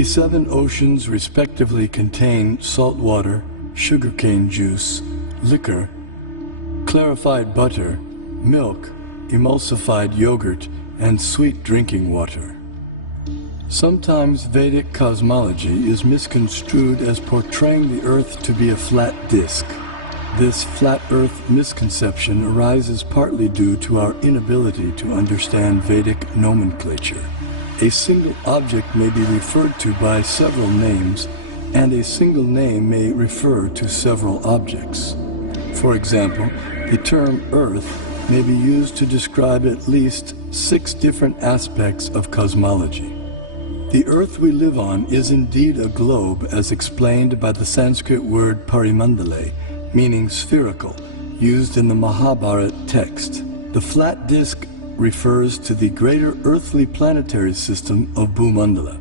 The 7 oceans respectively contain salt water, sugarcane juice, liquor, clarified butter, milk, emulsified yogurt, and sweet drinking water. Sometimes Vedic cosmology is misconstrued as portraying the Earth to be a flat disk. This flat Earth misconception arises partly due to our inability to understand Vedic nomenclature. A single object may be referred to by several names, and a single name may refer to several objects. For example, the term Earth may be used to describe at least 6 different aspects of cosmology. The Earth we live on is indeed a globe, as explained by the Sanskrit word parimandale, meaning spherical, used in the Mahabharata text. The flat disk refers to the greater earthly planetary system of Bhumandala.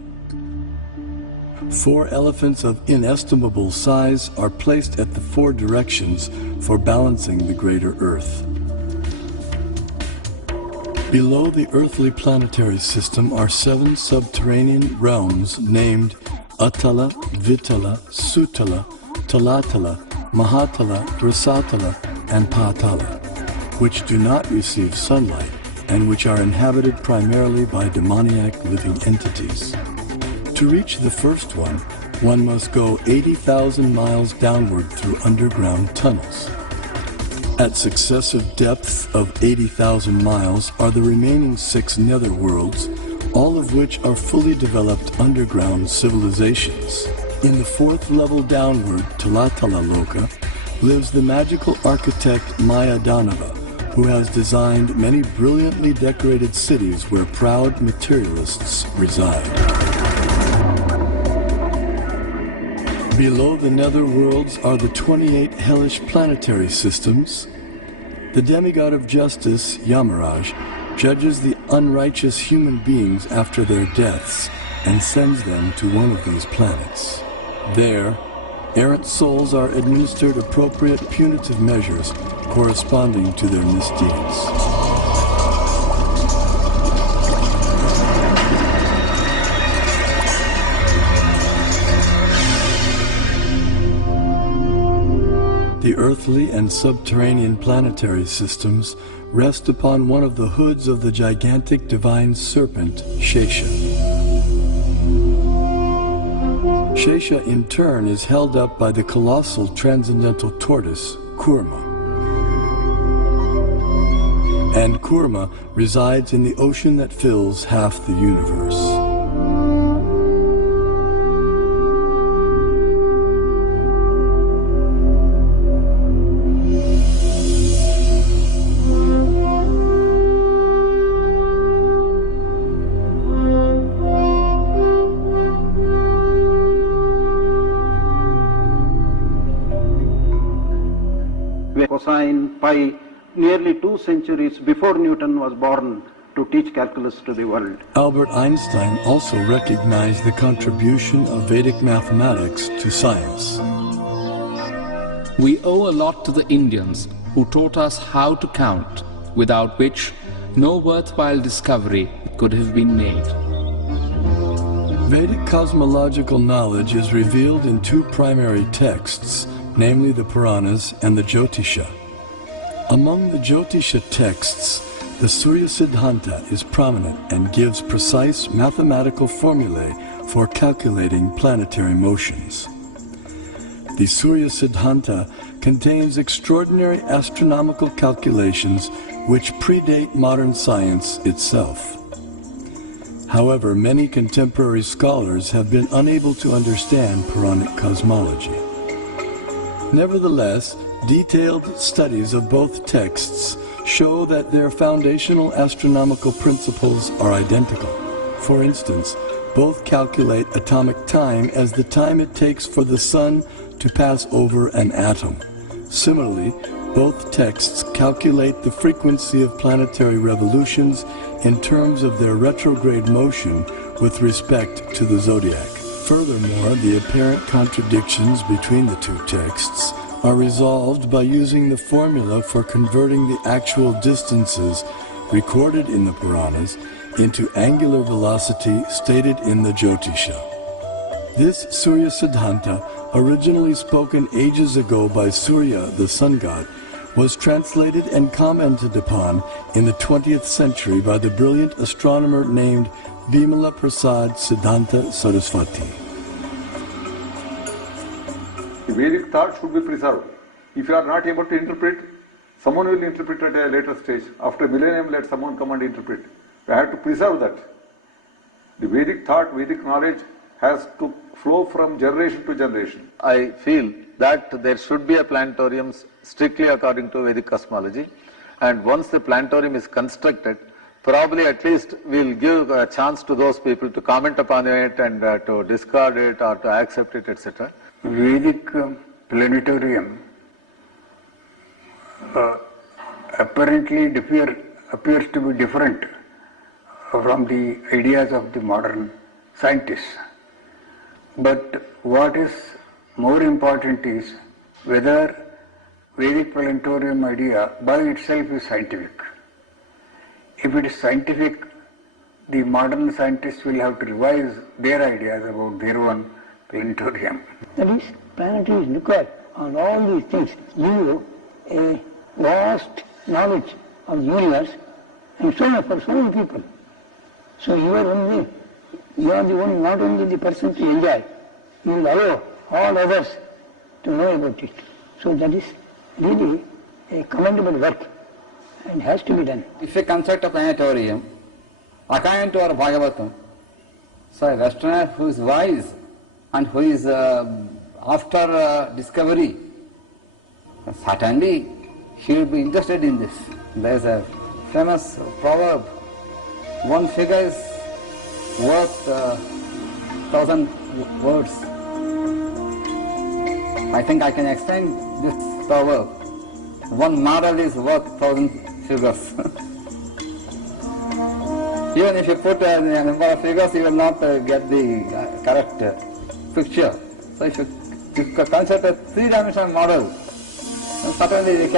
4 elephants of inestimable size are placed at the 4 directions for balancing the greater Earth. Below the earthly planetary system are 7 subterranean realms named Atala, Vitala, Sutala, Talatala, Mahatala, Rasatala, and Patala, which do not receive sunlight and which are inhabited primarily by demoniac living entities. To reach the first one must go 80,000 miles downward through underground tunnels. At successive depths of 80,000 miles are the remaining 6 netherworlds, all of which are fully developed underground civilizations. In the 4th level downward, Talatala Loka, lives the magical architect Maya Danava, who has designed many brilliantly decorated cities where proud materialists reside. Below the netherworlds are the 28 hellish planetary systems. The demigod of justice, Yamaraj, judges the unrighteous human beings after their deaths and sends them to one of these planets. There, errant souls are administered appropriate punitive measures corresponding to their misdeeds. The earthly and subterranean planetary systems rest upon one of the hoods of the gigantic divine serpent, Shesha. Shesha in turn is held up by the colossal transcendental tortoise, Kurma. And Kurma resides in the ocean that fills half the universe. Cosine, pi, nearly 2 centuries before Newton was born to teach calculus to the world. Albert Einstein also recognized the contribution of Vedic mathematics to science. We owe a lot to the Indians who taught us how to count, without which no worthwhile discovery could have been made. Vedic cosmological knowledge is revealed in 2 primary texts, namely the Puranas and the Jyotisha. Among the Jyotisha texts, the Surya Siddhanta is prominent and gives precise mathematical formulae for calculating planetary motions. The Surya Siddhanta contains extraordinary astronomical calculations which predate modern science itself. However, many contemporary scholars have been unable to understand Puranic cosmology. Nevertheless, detailed studies of both texts show that their foundational astronomical principles are identical. For instance, both calculate atomic time as the time it takes for the sun to pass over an atom. Similarly, both texts calculate the frequency of planetary revolutions in terms of their retrograde motion with respect to the zodiac. Furthermore, the apparent contradictions between the 2 texts are resolved by using the formula for converting the actual distances recorded in the Puranas into angular velocity stated in the Jyotisha. This Surya Siddhanta, originally spoken ages ago by Surya, the sun god, was translated and commented upon in the 20th century by the brilliant astronomer named Vimala Prasad Siddhanta Saraswati. The Vedic thought should be preserved. If you are not able to interpret, someone will interpret at a later stage. After a millennium, let someone come and interpret. We have to preserve that. The Vedic thought, Vedic knowledge has to flow from generation to generation. I feel that there should be a planetarium strictly according to Vedic cosmology, and once the planetarium is constructed, probably at least we'll give a chance to those people to comment upon it and to discard it or to accept it, etc. Vedic planetarium apparently appears to be different from the ideas of the modern scientists. But what is more important is whether Vedic planetarium idea by itself is scientific. If it is scientific, the modern scientists will have to revise their ideas about their own planetarium. That is, planetary is required on all these things. Give you a vast knowledge of the universe and so on for so many people. So you are the one, not only the person to enjoy, you will allow all others to know about it. So that is really a commendable work and has to be done. If we construct a planetarium, according to our Bhagavatam, so a Westerner who is wise and who is after discovery, certainly he will be interested in this. There is a famous proverb, one figure is worth 1,000 words. I think I can explain this proverb. One model is worth 1,000 figures. Even if you put a number of figures, you will not get the correct picture. So if you consider a three-dimensional model, certainly